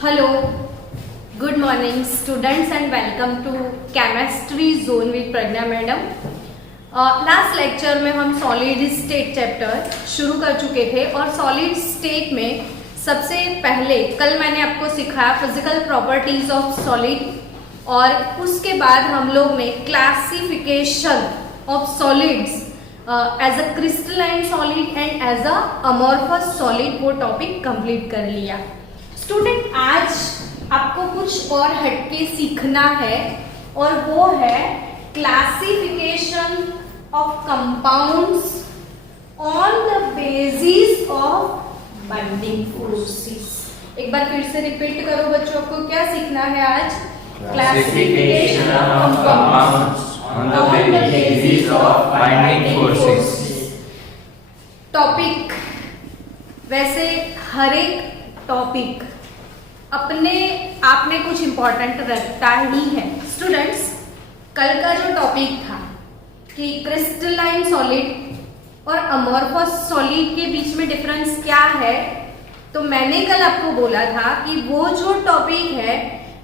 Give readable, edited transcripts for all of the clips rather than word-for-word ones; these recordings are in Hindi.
Hello, good morning students and welcome to chemistry zone with Pragya madam. Last lecture में हम सॉलिड स्टेट चैप्टर शुरू कर चुके थे और सॉलिड स्टेट में सबसे पहले कल मैंने आपको सिखाया फिजिकल प्रॉपर्टीज ऑफ सॉलिड और उसके बाद हम लोग ने classification of solids as a crystalline solid and as a amorphous solid वो टॉपिक कंप्लीट कर लिया। स्टूडेंट आज आपको कुछ और हटके सीखना है और वो है classification of compounds on the basis of binding forces. एक बार फिर से रिपीट करो बच्चों, को क्या सीखना है आज? Classification of compounds on the basis of binding forces. Topic वैसे हर एक टॉपिक अपने आप में कुछ इंपॉर्टेंट रखता ही है। स्टूडेंट्स, कल का जो टॉपिक था कि क्रिस्टलाइन सॉलिड और अमॉर्फस सॉलिड के बीच में डिफरेंस क्या है, तो मैंने कल आपको बोला था कि वो जो टॉपिक है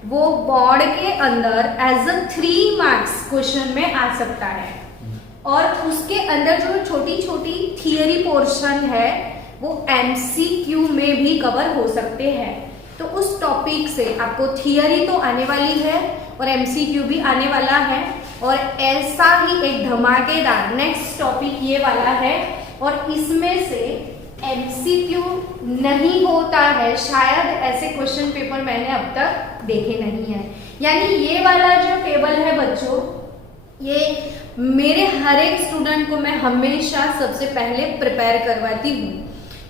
वो बोर्ड के अंदर एज अ 3 मार्क्स क्वेश्चन में आ सकता है और उसके अंदर जो छोटी छोटी थियरी पोर्शन है वो एमसीक्यू में भी कवर हो सकते हैं। तो उस टॉपिक से आपको थियरी तो आने वाली है और एमसीक्यू भी आने वाला है और ऐसा ही एक धमाकेदार नेक्स्ट टॉपिक ये वाला है और इसमें से एमसीक्यू नहीं होता है। शायद ऐसे क्वेश्चन पेपर मैंने अब तक देखे नहीं है। यानी ये वाला जो टेबल है बच्चों, ये मेरे हर एक स्टूडेंट को मैं हमेशा सबसे पहले प्रिपेयर करवाती हूँ।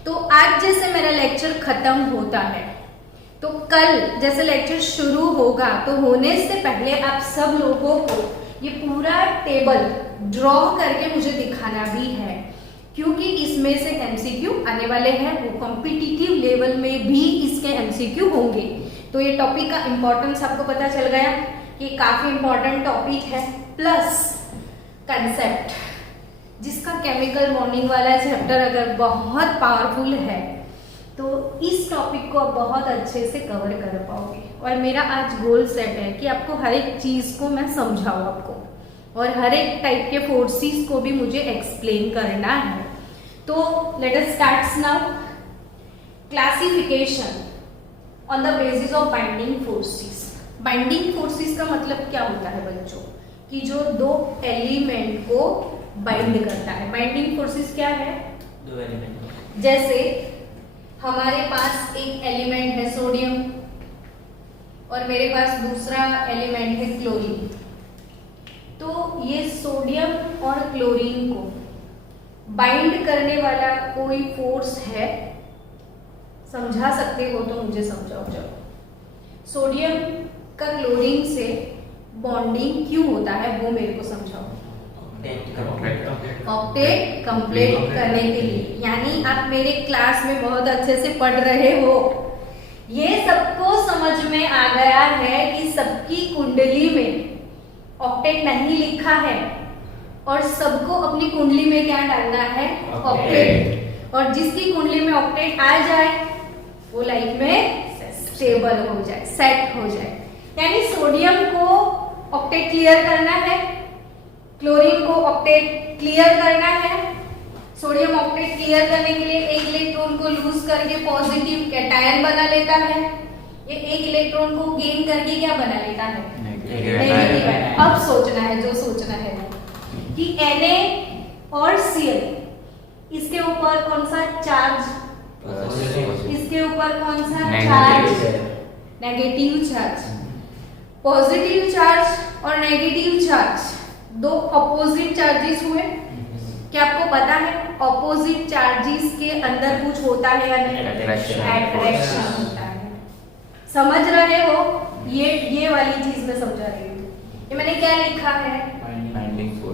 तो आज जैसे मेरा लेक्चर खत्म होता है तो कल जैसे लेक्चर शुरू होगा तो होने से पहले आप सब लोगों को ये पूरा टेबल ड्रॉ करके मुझे दिखाना भी है, क्योंकि इसमें से एमसीक्यू आने वाले हैं। वो कॉम्पिटिटिव लेवल में भी इसके एमसीक्यू होंगे। तो ये टॉपिक का इंपॉर्टेंस आपको पता चल गया कि काफी इंपॉर्टेंट टॉपिक है। प्लस कंसेप्ट, जिसका केमिकल बॉन्डिंग वाला चैप्टर अगर बहुत पावरफुल है तो इस टॉपिक को आप बहुत अच्छे से कवर कर पाओगे। और मेरा आज गोल सेट है कि आपको हर एक चीज को मैं समझाऊं आपको, और हर एक टाइप के फोर्सेस को भी मुझे एक्सप्लेन करना है। तो let us start now. Classification on the basis of binding forces. Binding forces का मतलब क्या होता है बच्चों? कि जो दो एलिमेंट को बाइंड करता है। बाइंडिंग फोर्सेस क्या है? दो एलिमेंट। जैसे हमारे पास एक एलिमेंट है सोडियम और मेरे पास दूसरा एलिमेंट है क्लोरीन। तो ये सोडियम और क्लोरीन को बाइंड करने वाला कोई फोर्स है? समझा सकते हो तो मुझे समझाओ। जब सोडियम का क्लोरीन से बॉन्डिंग क्यों होता है वो मेरे को समझाओ। ऑक्टेट कंप्लीट करने के लिए। यानी आप मेरे क्लास में बहुत अच्छे से पढ़ रहे हो। ये सबको समझ में आ गया है कि सबकी कुंडली में ऑक्टेट नहीं लिखा है और सबको अपनी कुंडली में क्या डालना है? ऑक्टेट। और जिसकी कुंडली में ऑक्टेट आ जाए वो लाइफ में स्टेबल हो जाए, सेट हो जाए। यानी सोडियम को ऑक्टेट क्लियर करना है, क्लोरीन को ऑक्टेट क्लियर करना है। सोडियम ऑक्टेट क्लियर करने के लिए एक इलेक्ट्रॉन को लूज करके पॉजिटिव कैटायन बना लेता है। ये एक इलेक्ट्रॉन को गेन करके क्या बना लेता है? नेगेटिव। अब सोचना है जो सोचना है कि Na और Cl, इसके ऊपर कौन सा चार्ज? इसके ऊपर कौन सा charge? Negative charge. Positive charge और नेगेटिव चार्ज दो ऑपोजिट चार्जेस हुए। क्या आपको पता है ऑपोजिट चार्जेस के अंदर कुछ होता है या नहीं? अट्रैक्शन होता है। समझ रहे हो? ये वाली चीज मैं समझा रही हूँ। ये मैंने क्या लिखा है?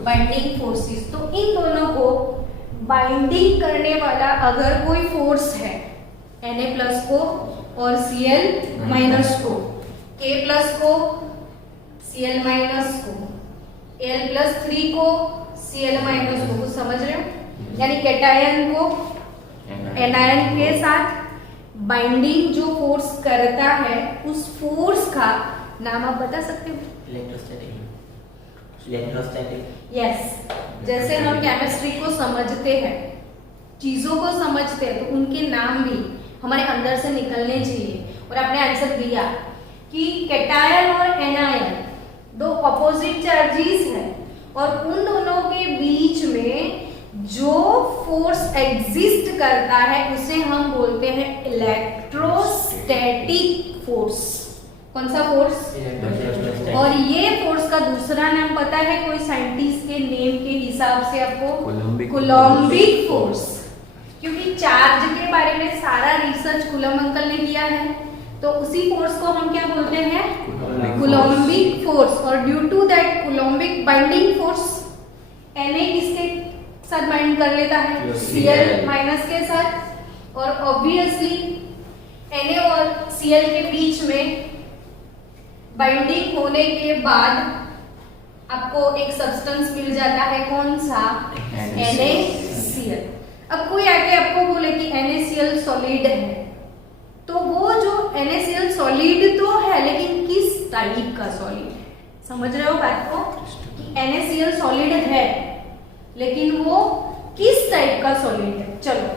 Binding forces. तो इन दोनों को बाइंडिंग करने वाला अगर कोई फोर्स है, Na+ को और Cl- को, K+ को Cl- को, Al+3 को Cl- को, समझ रहे हो? यानी कैटायन को एनायन के साथ बाइंडिंग जो फोर्स करता है उस फोर्स का नाम आप बता सकते हो? इलेक्ट्रोस्टैटिक। यस। जैसे हम केमिस्ट्री को समझते हैं, चीजों को समझते हैं, तो उनके नाम भी हमारे अंदर से निकलने चाहिए। और आपने आंसर दिया कि कैटायन और एनायन दो अपोजिट चार्जेस हैं और उन दोनों के बीच में जो फोर्स एग्जिस्ट करता है उसे हम बोलते हैं इलेक्ट्रोस्टैटिक फोर्स। कौन सा फोर्स? और ये फोर्स का दूसरा नाम पता है कोई साइंटिस्ट के नेम के हिसाब से आपको? Coulombic force. क्योंकि चार्ज के बारे में सारा रिसर्च कूलम्ब अंकल ने किया है, तो उसी फोर्स को हम क्या बोलते हैं? Coulombic force. और due to that coulombic binding force Na किसके साथ बाइंड कर लेता है? Cl माइनस के साथ। और ऑब्वियसली Na और Cl के बीच में बाइंडिंग होने के बाद आपको एक सब्सटेंस मिल जाता है, कौन सा? NaCl। अब कोई आके आपको बोले कि NaCl सॉलिड है, तो वो जो NaCl सॉलिड तो है, लेकिन किस टाइप का सॉलिड है? समझ रहे हो बात को? कि NaCl सॉलिड है, लेकिन वो किस टाइप का सॉलिड है? चलो,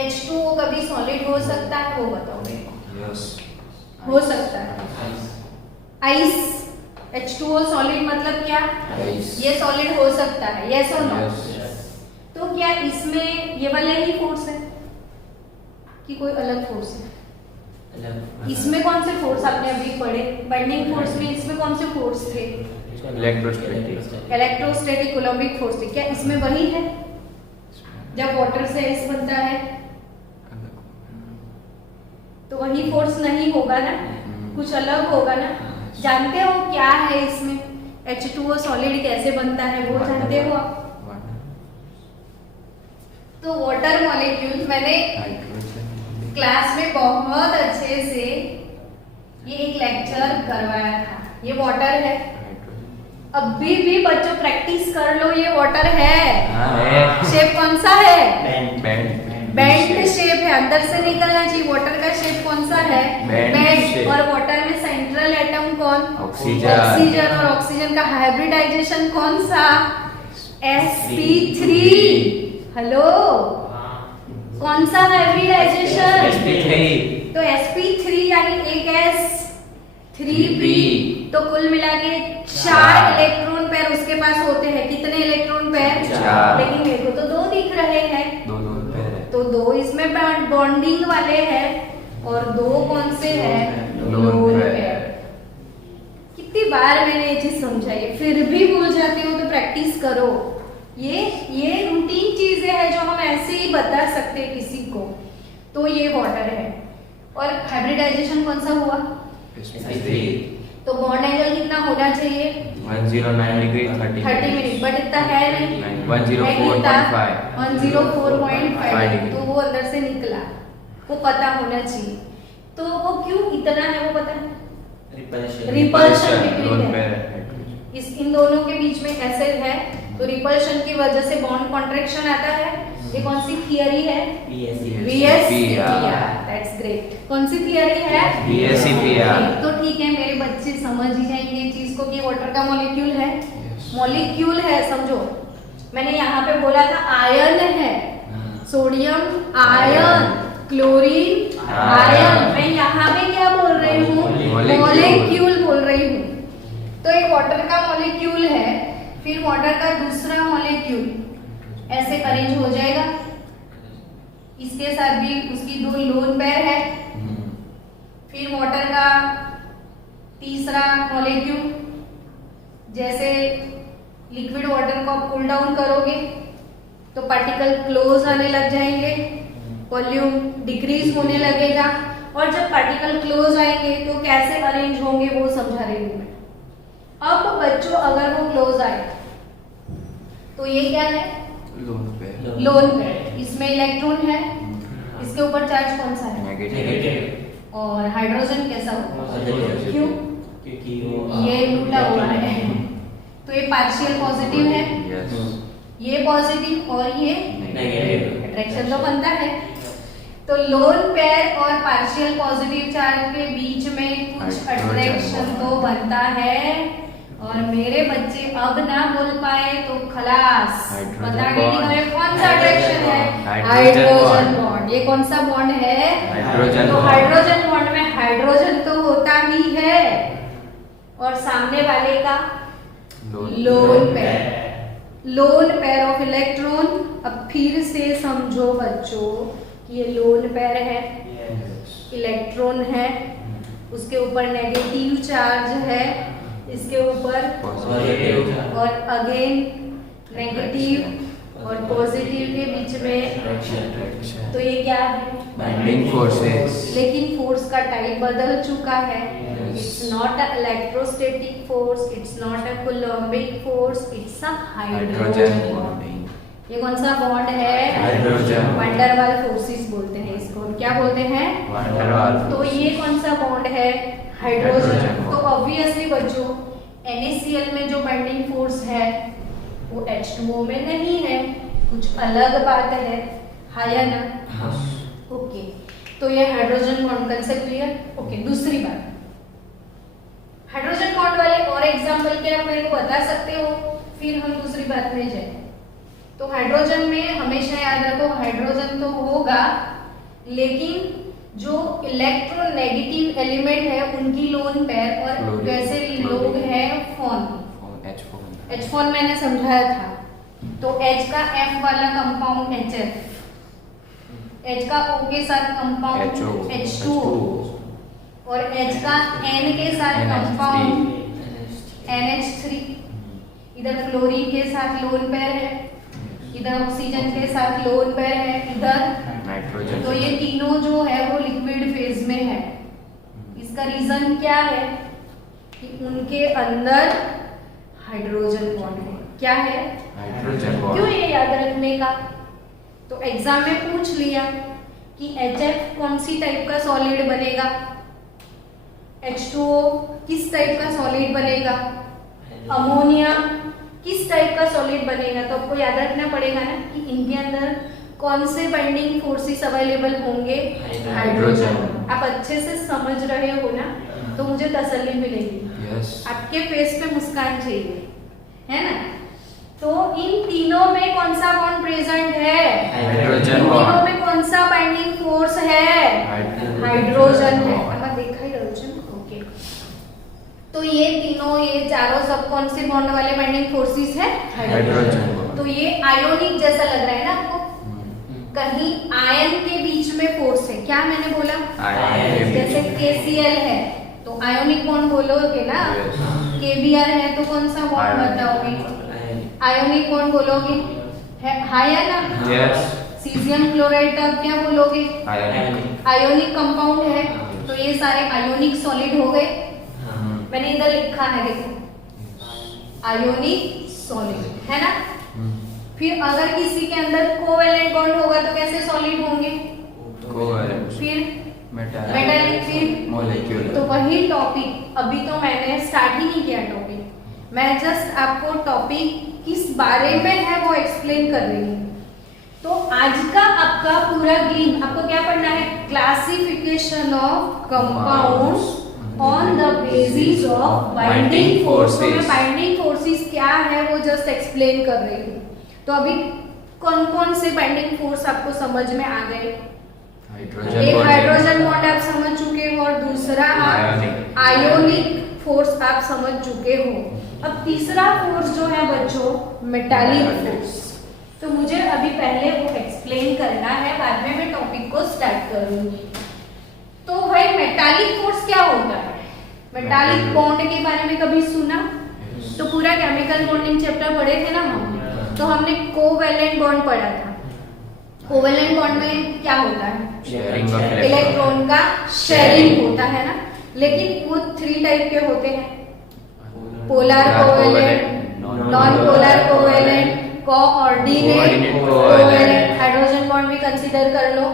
H2O कभी सॉलिड हो सकता है? वो बताओ मेरे को। यस, हो सकता है। आइस। H2O सॉलिड मतलब क्या? ये सॉलिड हो सकता है, यस और नो? तो क्या इसमें ये वाला ही फोर्स है कि कोई अलग फोर्स है? इसमें कौन से फोर्स आपने अभी पढ़े? बाइंडिंग फोर्स में इसमें कौन से फोर्स थे? इलेक्ट्रोस्टैटिक कूलम्बिक फोर्स थे। क्या इसमें वही है? जब वाटर से आइस बनता है तो वही फोर्स नहीं होगा ना, कुछ अलग होगा ना। जानते हो क्या है इसमें? H2O सॉलिड कैसे बनता है वो जानते हो आप? तो वाटर मॉलिक्यूल मैंने क्लास में बहुत अच्छे से ये एक लेक्चर करवाया था। ये वाटर है, अभी भी बच्चों प्रैक्टिस कर लो, ये वाटर है। शेप कौन सा है? बैंड शेप है, अंदर से निकलना चाहिए। वाटर का शेप कौन सा है? बैंड। और वाटर में सेंट्रल एटम कौन? ऑक्सीजन। और ऑक्सीजन का हाइब्रिडाइजेशन कौन सा? sp3। हेलो, कौन सा हाइब्रिडाइजेशन? sp3। तो sp3 यानी एक s 3p, तो कुल मिला के 4 इलेक्ट्रॉन पेयर उसके पास होते हैं। कितने इलेक्ट्रॉन पेयर? 4। लेकिन मेरे को तो 2 दिख रहे हैं। तो 2 इसमें बॉन्डिंग वाले हैं और 2 कौन से हैं? Lone pair. कितनी बार मैंने ये चीज समझाई, फिर भी भूल जाते हो तो प्रैक्टिस करो। ये रूटीन चीजें हैं जो हम ऐसे ही बता सकते हैं किसी को। तो ये वाटर है। और हाइब्रिडाइजेशन कौन सा हुआ? तो बॉन्ड एंगल कितना होना चाहिए? 109 डिग्री 30 मिनट, बट इतना है नहीं, 104.5। 104.5, तो वो अंदर से निकला, वो पता होना चाहिए। तो वो क्यों इतना है वो पता है? रिपल्शन इन दोनों के बीच में ऐसे है, तो रिपल्शन की वजह से बॉन्ड कॉन्ट्रैक्शन आता है। ये कौन सी थियरी है? VSEPR। That's great. कौन सी थियरी है? VSEPR। तो ठीक है, मेरे बच्चे समझ ही जाएंगे चीज को कि वाटर का मॉलिक्यूल है। मॉलिक्यूल है, समझो। मैंने यहाँ पे बोला था आयन है, सोडियम आयन, क्लोरीन आयन। मैं यहाँ पे क्या बोल रही हूँ? मॉलिक्यूल बोल रही हूँ। तो एक वाटर का मॉलिक्यूल है, फिर वाटर का दूसरा मॉलिक्यूल ऐसे अरेंज हो जाएगा। इसके साथ भी उसकी 2 लोन पेयर है। फिर वाटर का तीसरा मॉलिक्यूल, जैसे लिक्विड वाटर को आप कूल डाउन करोगे तो पार्टिकल क्लोज आने लग जाएंगे, वॉल्यूम डिक्रीज होने लगेगा। और जब पार्टिकल क्लोज आएंगे तो कैसे अरेंज होंगे वो समझा रही हूँ मैं। अब बच्चों, अगर वो क्लोज आए तो ये क्या है? Lone pair. इसमें इलेक्ट्रॉन है, इसके ऊपर चार्ज कौन सा है? नेगेटिव। और हाइड्रोजन कैसा हो? क्यों? क्योंकि ये लूटा हुआ है। तो ये पार्शियल पॉजिटिव है, ये पॉजिटिव और ये नेगेटिव। अट्रैक्शन तो बनता है। तो लोन पेयर और पार्शियल पॉजिटिव चार्ज के बीच में कुछ अट्रैक्शन तो बनता है, और मेरे बच्चे अब ना बोल पाए तो खलास। बता के हमें कौन सा अट्रैक्शन है? Hydrogen bond. ये कौन सा बॉन्ड है? हाइड्रोजन। तो हाइड्रोजन बॉन्ड में हाइड्रोजन तो होता ही है, और सामने वाले का lone pair. Lone pair of electron. अब फिर से समझो बच्चों कि ये लोन पेयर है, इलेक्ट्रॉन है, उसके ऊपर नेगेटिव चार्ज है, इसके ऊपर और अगेन नेगेटिव और पॉजिटिव के बीच में। तो ये क्या है? Binding forces. लेकिन फोर्स का टाइप बदल चुका है। It's not a electrostatic force, it's not a Coulombic force, it's a hydrogen bond. ये कौन सा बॉन्ड है? हाइड्रोजन। वंडर वाल फोर्सेस बोलते हैं इसको। क्या बोलते हैं? वंडर वाल। तो ये कौन सा बॉन्ड है? हाइड्रोजन। हाइड्रोजन। तो ऑब्वियसली बच्चों NaCl में जो बाइंडिंग फोर्स है वो H2O में नहीं है, कुछ अलग बात है, या ना? ओके, तो ये hydrogen bond concept clear. Okay, दूसरी बात, हाइड्रोजन बॉन्ड वाले और एग्जांपल क्या आप मेरे को बता सकते हो, फिर हम दूसरी बात में जाए। तो हाइड्रोजन में हमेशा याद रखो हाइड्रोजन तो होगा, लेकिन जो इलेक्ट्रोनेगेटिव एलिमेंट है उनकी लोन पेयर, और वैसे लोग हैं फोन। H4 मैंने समझाया था। तो H का F वाला कंपाउंड HF, H का O के साथ कंपाउंड H2O, और H का N के साथ कंपाउंड NH3। इधर फ्लोरीन के साथ लोन पेयर है, इधर ऑक्सीजन के साथ लोन पेयर है, इधर नाइट्रोजन। तो ये तीनों जो है वो लिक्विड फेज में है। इसका रीजन क्या है? कि उनके अंदर हाइड्रोजन बॉन्ड है। क्या है? Hydrogen bond. क्यों ये याद रखने का? तो एग्जाम में पूछ लिया कि HF कौन सी टाइप का सॉलिड बनेगा, H2O किस टाइप का सॉलिड बनेगा, अमोनिया किस टाइप का सॉलिड बनेगा। तो आपको याद रखना पड़ेगा ना कि इनके अंदर कौन से बाइंडिंग फोर्सेस अवेलेबल होंगे? हाइड्रोजन। आप अच्छे से समझ रहे हो ना, तो मुझे तसल्ली मिलेगी। आपके फेस पे मुस्कान चाहिए, है ना? तो इन तीनों में कौन सा बॉन्ड प्रेजेंट है? Hydrogen in bond. तीनों में कौन सा बाइंडिंग फोर्स है? हाइड्रोजन है। हमें देखा ही हाइड्रोजन। ओके, तो ये तीनों, ये चारों सब कौन से बॉन्ड वाले बाइंडिंग फोर्सेस है? Hydrogen bond. तो ये आयोनिक जैसा लग रहा है ना आपको? कहीं आयन के बीच में फोर्स है। क्या मैंने बोला? आयन के बीच जैसे में। KCl है तो आयोनिक बॉन्ड बोलोगे ना। KBr है तो कौन सा बॉन्ड बताओगे? आयोनिक बॉन्ड बोलोगे, है या ना? यस। सीजियम क्लोराइड का क्या बोलोगे? आयनिक। आयोनिक कंपाउंड है, तो ये सारे आयोनिक सॉलिड हो गए। मैंने इधर लिखा है, देखो, आयोनिक सॉलिड, है ना? फिर अगर किसी के अंदर कोवेलेंट बॉन्ड होगा तो कैसे सॉलिड होंगे? कोवेलेंट। फिर मेटालिक। फिर मॉलिक्यूलर। तो वही टॉपिक, अभी तो मैंने स्टार्ट ही नहीं किया टॉपिक, मैं जस्ट आपको टॉपिक किस बारे में है वो एक्सप्लेन कर रही हूँ। तो आज का आपका पूरा गेम आपको क्या पढ़ना है? Classification of compounds on the basis of binding force. तो मैं बाइंडिंग फोर्सेस क्या है वो जस्ट एक्सप्लेन कर रही हूँ। तो अभी कौन कौन से बाइंडिंग फोर्स आपको समझ में आ गए? एक हाइड्रोजन बॉन्ड आप समझ चुके हो, और दूसरा आप आयोनिक फोर्स आप समझ चुके हो। अब तीसरा फोर्स जो है बच्चों, मेटालिक फोर्स। तो मुझे अभी पहले वो एक्सप्लेन करना है, बाद में मैं टॉपिक को स्टार्ट करूंगी। तो भाई मेटालिक फोर्स क्या होता है? मेटालिक बॉन्ड के बारे में कभी सुना? तो पूरा केमिकल बॉन्डिंग चैप्टर पढ़े थे ना हम, तो हमने कोवेलेंट बॉन्ड पढ़ा था। कोवेलेंट बॉन्ड में क्या होता है? शेयरिंग ऑफ इलेक्ट्रॉन का शेयरिंग होता है ना। लेकिन वो 3 टाइप के होते हैं, polar covalent, non polar covalent, coordinate covalent. Hydrogen bond भी कंसीडर कर लो।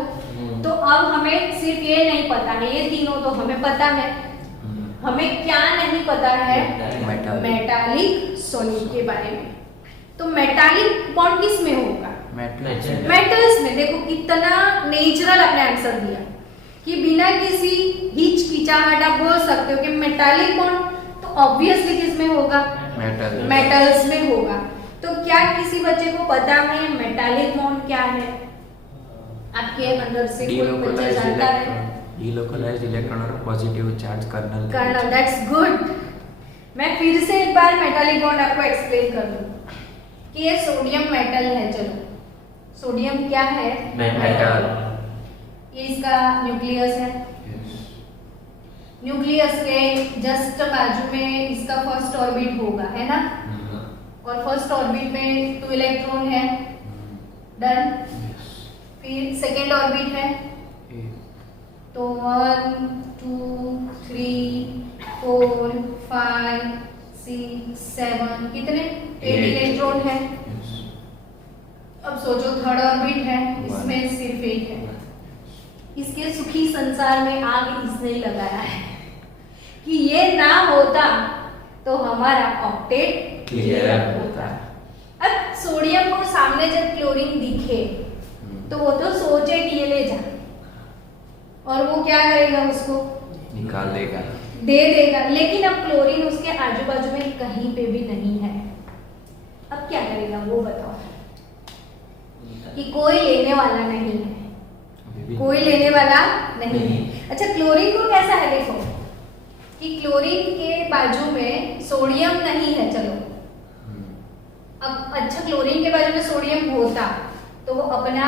तो अब हमें सिर्फ ये नहीं पता है, ये तीनों तो हमें पता है, हमें क्या नहीं पता है? मेटालिक सॉलिड के बारे में। तो मेटालिक बॉन्ड किस में होगा? मेटल्स में देखो कितना नेचुरल आपने आंसर दिया कि बिना किसी हिचकिचाहट आप बोल सकते हो कि मेटालिक बॉन्ड तो ऑब्वियसली किसमें होगा, मेटल्स में होगा। तो क्या किसी बच्चे को पता है मेटालिक बॉन्ड क्या है? आपके अंदर से कोई बच्चा जानता है? डीलोकलाइज्ड इलेक्ट्रॉन और positive charge kernel. That's good. मैं फिर से एक बार मेटालिक बॉन्ड आपको एक्सप्लेन कर दूं कि ये सोडियम मेटल है। चलो, सोडियम क्या है? मेटल। ये इसका न्यूक्लियस है। न्यूक्लियस के जस्ट बाजू में इसका फर्स्ट ऑर्बिट होगा, है ना? और फर्स्ट ऑर्बिट में 2 इलेक्ट्रॉन है। डन। फिर सेकेंड ऑर्बिट है तो 1 2 3 4 5 6 7 कितने 8 इलेक्ट्रॉन है। अब सोचो थर्ड ऑर्बिट है, इसमें सिर्फ 1 है। इसके सुखी संसार में आग इसने लगाया है कि ये ना होता तो हमारा ऑक्टेट क्लियर होता। अब सोडियम को सामने जब क्लोरीन दिखे तो वो तो सोचे कि ये ले जा, और वो क्या करेगा, उसको निकाल देगा, दे देगा। लेकिन अब क्लोरीन उसके आजू बाजू में कहीं पे भी नहीं है। अब क्या करेगा वो बताओ? कि कोई लेने वाला नहीं है, कोई लेने वाला नहीं है। अच्छा, क्लोरीन को कैसा है देखो कि क्लोरीन के बाजू में सोडियम नहीं है। चलो, अब अच्छा क्लोरीन के बाजू में सोडियम होता तो वो अपना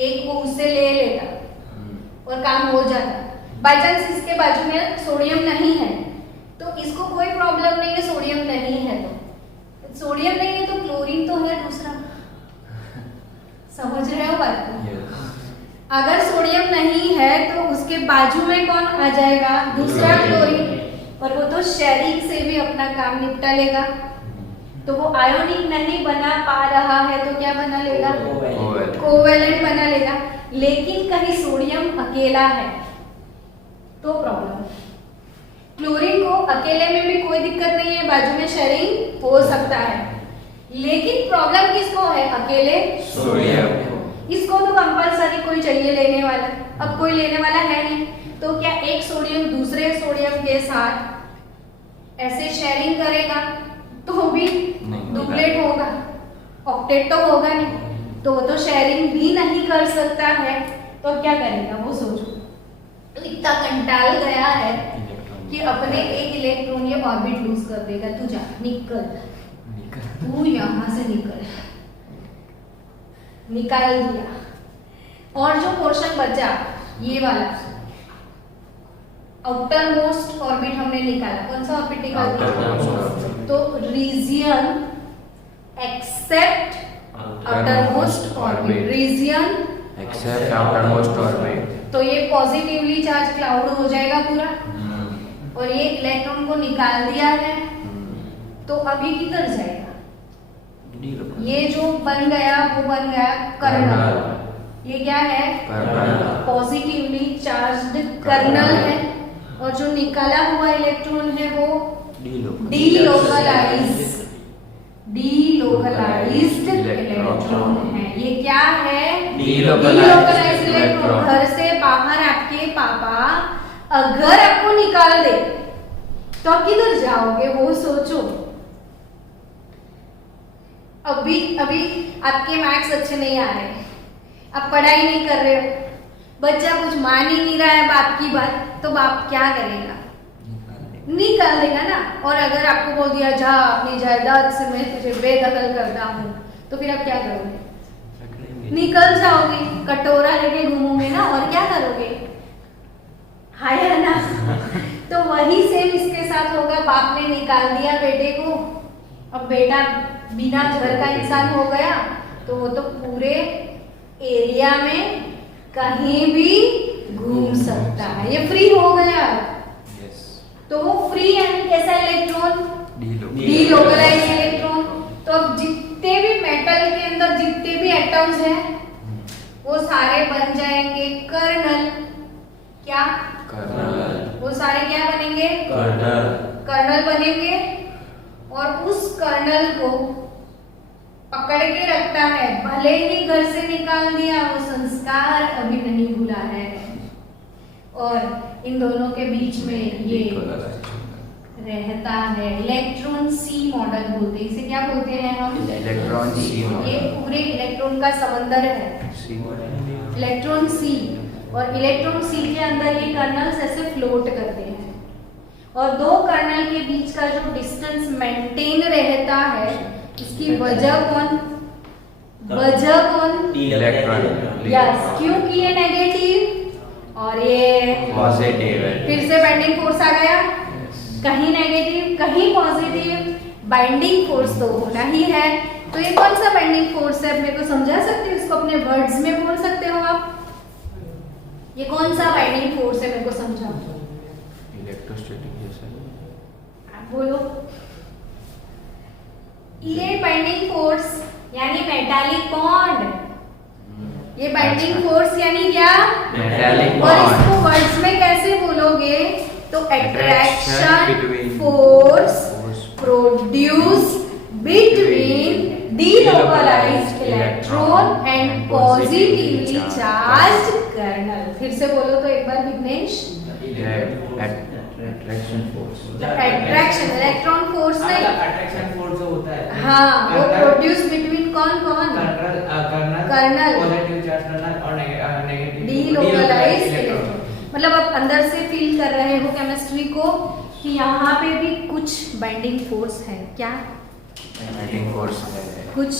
एक वो उससे ले लेता और काम हो जाता। बाय चांस इसके बाजू में सोडियम नहीं है तो इसको कोई प्रॉब्लम नहीं है, सोडियम नहीं है तो सोडियम नहीं है तो क्लोरीन तो है दूसरा। समझ रहे हो बात को? अगर सोडियम नहीं है तो उसके बाजू में कौन आ जाएगा, दूसरा क्लोरीन, और वो तो शेयरिंग से भी अपना काम निपटा लेगा। तो वो आयोनिक नहीं बना पा रहा है तो क्या बना लेगा, कोवेलेंट बना लेगा। लेकिन कहीं सोडियम अकेला है तो प्रॉब्लम। क्लोरीन को अकेले में भी कोई दिक्कत नहीं है, बाजू में शेयरिंग हो सकता है। लेकिन प्रॉब्लम किसको है, अकेले सोडियम। इसको तो कंपलसरी कोई चाहिए लेने वाला, अब कोई लेने वाला है नहीं तो क्या एक सोडियम दूसरे सोडियम के साथ ऐसे शेयरिंग करेगा तो भी डुप्लेट होगा, ऑक्टेट तो होगा नहीं। तो वो तो शेयरिंग भी नहीं कर सकता है तो क्या करेगा वो सोचो। तो इतना कंटाल गया है कि अपने एक इलेक्ट्रॉन ये ऑर्बिट लूज कर देगा। तू जा, निकल, तू यहां से निकल, निकाल दिया। और जो पोर्शन बचा ये वाला आउटर मोस्ट ऑर्बिट हमने निकाला। कौन सा ऑर्बिट निकाला? तो region except outermost orbit, region except outermost orbit. तो ये पॉजिटिवली चार्ज क्लाउड हो जाएगा पूरा, और ये इलेक्ट्रॉन को निकाल दिया है तो अभी किधर जाएगा? ये जो बन गया वो बन गया कर्नल। ये क्या है? पॉजिटिवली चार्ज्ड कर्नल है। और जो निकाला हुआ इलेक्ट्रॉन है वो डीलोकलाइज्ड इलेक्ट्रॉन है। ये क्या है? Delocalized electron. घर से बाहर आपके पापा अगर आपको निकाल दे तो आप किधर जाओगे वो सोचो। अभी आपके मार्क्स अच्छे नहीं आ रहे, आप पढ़ाई नहीं कर रहे हो, बच्चा कुछ मान ही नहीं रहा है बाप की बात, तो बाप क्या करेगा? निकाल देगा ना। और अगर आपको बोल दिया जा अपनी जायदाद से मैं तुझे बेदखल करता हूँ तो फिर आप क्या करोगे? निकल जाओगे, कटोरा लेके घूमोगे ना, और क्या करोगे? हाय ना। तो वही सेम इसके साथ होगा। बाप ने निकाल दिया बेटे को, अब बेटा बिना घर का इंसान हो गया तो वो तो पूरे एरिया में कहीं भी घूम सकता है, ये फ्री हो गया। तो वो फ्री यानी कैसा इलेक्ट्रॉन? Delocalised electron. तो अब जितने भी मेटल के अंदर जितने भी एटम्स हैं वो सारे बन जाएंगे कर्नल। क्या? कर्नल। वो सारे क्या बनेंगे? कर्नल बनेंगे। और उस कर्नल को पकड़ के रखता है, भले ही घर से निकाल दिया वो संस्कार अभी नहीं भूला है। और इन दोनों के बीच में ये रहता है। इलेक्ट्रॉन सी मॉडल बोलते हैं इसे, क्या बोलते हैं हम? इलेक्ट्रॉन सी मॉडल। ये पूरे इलेक्ट्रॉन का समंदर है, इलेक्ट्रॉन सी। और इलेक्ट्रॉन सी के अंदर ये कर्नल्स ऐसे फ्लोट करते हैं और दो कर्नल के बीच का जो डिस्टेंस मेंटेन रहता है, इसकी वजह कौन? इलेक्ट्रॉन। यस, क्योंकि ये नेगेटिव और ये पॉजिटिव है। फिर से बाइंडिंग फोर्स आ गया, कहीं नेगेटिव कहीं पॉजिटिव, बाइंडिंग फोर्स तो होना ही है। तो ये कौन सा बाइंडिंग फोर्स है, मेरे को समझा सकते हो? इसको अपने वर्ड्स में बोल सकते हो आप? ये कौन सा बाइंडिंग फोर्स है, मेरे को समझाओ। इलेक्ट्रोस्टैटिक जैसा। आप बोलो। ये बाइंडिंग फोर्स यानी मेटालिक बॉन्ड। ये बाइंडिंग फोर्स यानी क्या? मेटालिक और बॉन्ड। इसको वर्ड्स में कैसे बोलोगे? तो Attraction attraction between force produce between delocalized electron and positively charge kernel. फिर से बोलो तो एक बार Vignesh. Attraction force. Attraction electron force नहीं, अट्रैक्शन फोर्स जो होता है, हाँ, वो प्रोड्यूस बिटवीन कौन कौन? कर्नल, पॉजिटिव चार्ज कर्नल और नेगेटिव delocalized इलेक्ट्रॉन। मतलब आप अंदर से फील कर रहे हो केमिस्ट्री को कि यहाँ पे भी कुछ बाइंडिंग फोर्स है। क्या बाइंडिंग फोर्स है? कुछ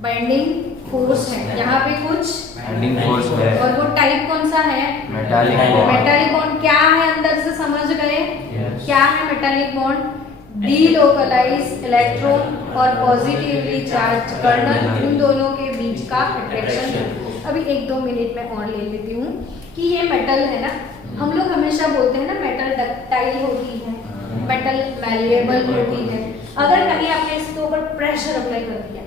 बाइंडिंग फोर्स है, यहाँ पे कुछ बाइंडिंग फोर्स है। और वो टाइप कौन सा है? Metallic bond. Metallic bond. क्या है अंदर से समझ गए? Yes. क्या है मेटालिक बॉन्ड? delocalized इलेक्ट्रॉन और पॉजिटिवली चार्ज कर्नल, उन दोनों के बीच का अट्रैक्शन। अभी 1-2 मिनट में और ले लेती हूँ कि ये मेटल है ना, हम लोग हमेशा बोलते हैं ना मेटल डक्टाइल होती है, मेटल मैलिएबल होती है। अगर कहीं आपने इसके ऊपर प्रेशर अप्लाई कर दिया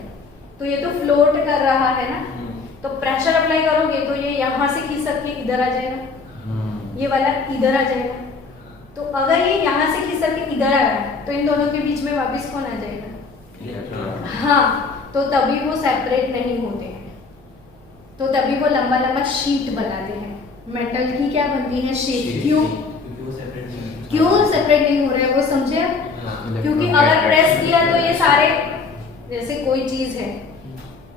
तो ये तो फ्लोट कर रहा है ना, तो प्रेशर अप्लाई करोगे तो ये यहाँ से खिसक के इधर आ जाएगा, ये वाला इधर आ जाएगा। तो अगर ये यहाँ से खिसक के इधर आया तो इन दोनों के बीच में वापस कौन आ जाएगा? इलेक्ट्रॉन। हाँ, तो तभी वो सेपरेट नहीं होते हैं, तो तभी वो लंबा लंबा शीट बनाते हैं। मेटल की क्या बनती है? शीट। क्यों सेपरेट नहीं हो रहे हैं वो समझे? क्योंकि अगर प्रेस किया तो ये सारे, जैसे कोई चीज है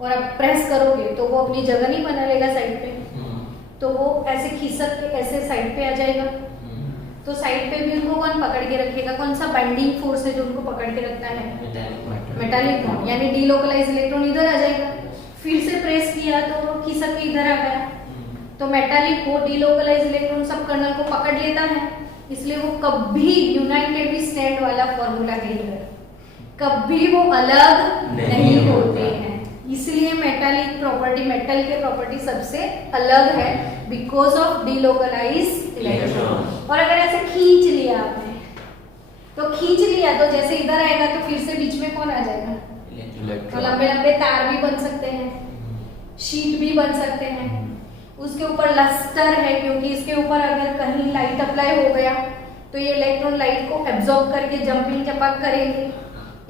और आप प्रेस करोगे तो वो अपनी जगह नहीं बना लेगा साइड पे, तो वो ऐसे खिसक के ऐसे साइड पे आ जाएगा। तो साइड पे भी उनको कौन पकड़ के रखेगा? कौन सा बाइंडिंग फोर्स है जो उनको पकड़ के रखता है? Metallic bond. यानी delocalized इलेक्ट्रॉन इधर आ जाएगा, फिर से प्रेस किया तो वो खिसक के इधर आ गया। तो मेटालिक को delocalized इलेक्ट्रॉन सब कर्नल को पकड़ लेता है, इसलिए वो कभी यूनाइटेड वी स्टैंड वाला फॉर्मूला नहीं है, कभी वो अलग नहीं होते हैं। इसलिए मेटालिक प्रॉपर्टी, मेटल के प्रॉपर्टी सबसे अलग है बिकॉज ऑफ delocalized इलेक्ट्रॉन। और अगर ऐसे खींच लिया आपने, तो खींच लिया तो जैसे इधर आएगा तो फिर से बीच में कौन आ जाएगा? तो लंबे लंबे तार भी बन सकते हैं, शीट भी बन सकते हैं। उसके ऊपर लस्टर है, क्योंकि इसके ऊपर अगर कहीं लाइट अप्लाई हो गया तो ये इलेक्ट्रॉन लाइट को एब्जॉर्ब करके जंपिंग चपक करेंगे।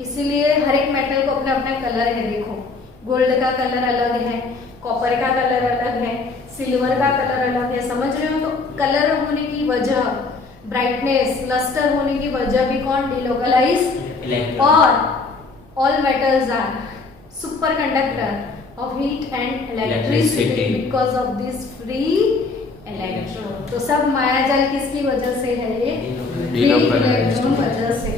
इसीलिए हर एक मेटल को अपना अपना कलर है। देखो, गोल्ड का कलर अलग है, कॉपर का कलर अलग है, सिल्वर का कलर अलग है। समझ रहे हो? तो कलर होने की वजह, ब्राइटनेस, लस्टर होने की वजह भी कौन? delocalized। और all metals are superconductor of heat and electricity because of this free electron। तो सब मायाजाल किसकी वजह से है? ये free electron वजह से।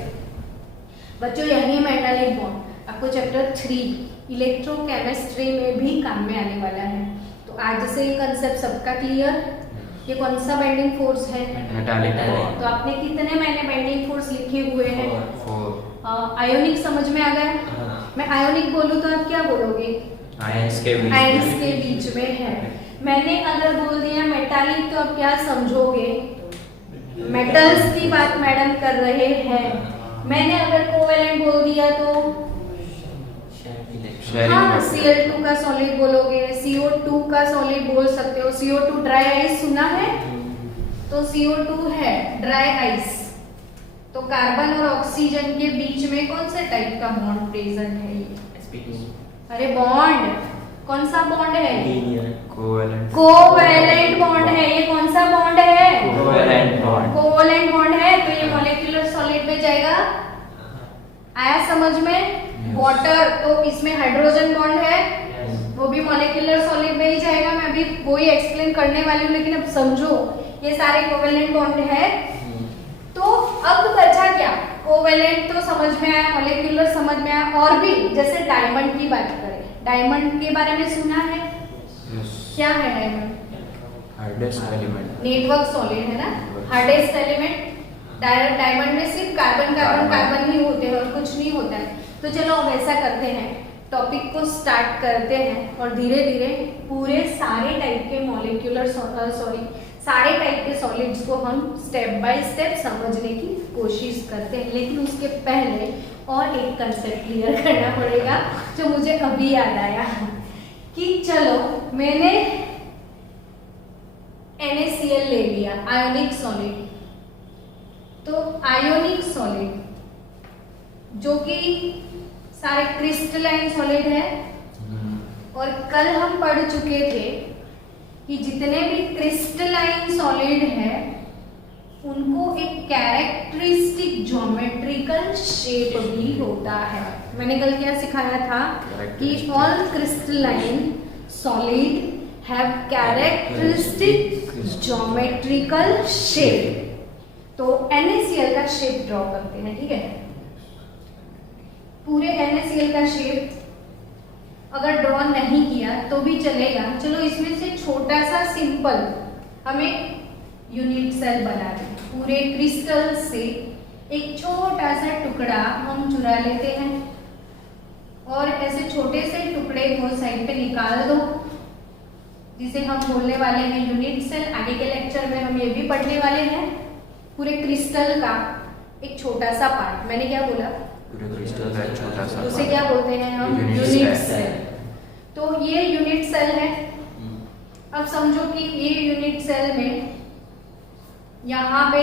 बच्चों, यही मेटालिक बॉन्ड आपको चैप्टर 3 इलेक्ट्रोकेमिस्ट्री में भी काम में आने वाला है। तो आज से ये कंसेप्ट सबका क्लियर? ये कौन सा बाइंडिंग फोर्स है? Metallic bond. तो आपने कितने मैंने बाइंडिंग फोर्स लिखे हुए हैं? 4। आयोनिक समझ में आ गया? मैं आयोनिक बोलूं तो आप क्या बोलोगे? आयंस के बीच में है। मैंने अगर बोल दिया मेटालिक तो आप क्या समझोगे? मेटल्स की बात मैडम कर रहे हैं। मैंने अगर कोवेलेंट बोल दिया तो हाँ, Cl2 का सॉलिड बोलोगे, CO2 का सॉलिड बोल सकते हो। CO2 ड्राई आइस सुना है? तो CO2 है ड्राई आइस। तो कार्बन और ऑक्सीजन के बीच में कौन से टाइप का बॉन्ड प्रेजेंट है? ये अरे बॉन्ड, कौन सा बॉन्ड है? कोवेलेंट कोवेलेंट बॉन्ड है। ये कौन सा बॉन्ड है? Covalent bond. कोवेलेंट बॉन्ड है, तो ये मॉलिक्यूलर सॉलिड में जाएगा। आया समझ में? वाटर, तो इसमें हाइड्रोजन बॉन्ड है, वो भी मॉलिक्यूलर सॉलिड में ही जाएगा। मैं अभी वही एक्सप्लेन करने वाली हूँ, लेकिन अब समझो ये सारे कोवेलेंट बॉन्ड है। तो अब बचा क्या? कोवेलेंट तो समझ में आया, मॉलिक्यूलर समझ में आया, और भी जैसे डायमंड की बात करें, डायमंड के बारे में सुना है? क्या है diamond? Hardest element. Network solid है ना, हार्डेस्ट एलिमेंट। डायमंड में सिर्फ कार्बन कार्बन कार्बन ही होते हैं और कुछ नहीं होता है। तो चलो अब ऐसा करते हैं, टॉपिक को स्टार्ट करते हैं और धीरे धीरे पूरे सारे टाइप के मॉलिक्यूलर सारे टाइप के सॉलिड्स को हम स्टेप बाय स्टेप समझने की कोशिश करते हैं। लेकिन उसके पहले और एक कंसेप्ट क्लियर करना पड़ेगा जो मुझे अभी याद आया कि चलो मैंने NaCl ले लिया, आयोनिक सॉलिड। तो आयोनिक सॉलिड जो कि सारे क्रिस्टलाइन सॉलिड है, और कल हम पढ़ चुके थे कि जितने भी क्रिस्टलाइन सॉलिड है उनको एक कैरेक्टरिस्टिक ज्योमेट्रिकल शेप भी होता है। मैंने कल क्या सिखाया था कि all crystalline solid have characteristic geometrical shape. तो NaCl का शेप ड्रॉ करते हैं, ठीक है? पूरे NaCl का शेप अगर ड्रॉ नहीं किया तो भी चलेगा। चलो इसमें से छोटा सा सिंपल हमें यूनिट सेल बना दें। पूरे क्रिस्टल से एक छोटा सा टुकड़ा हम चुरा लेते हैं और ऐसे छोटे से टुकड़े को साइड पे निकाल दो, जिसे हम बोलने वाले हैं यूनिट सेल। आगे के लेक्चर में हम ये भी पढ़ने वाले हैं। पूरे क्रिस्टल का एक छोटा सा पार्ट, मैंने क्या बोला? पूरे क्रिस्टल का एक छोटा सा उसे क्या बोलते हैं हम? Unit cell. तो ये यूनिट सेल है। अब समझो कि ये यूनिट सेल में यहाँ पे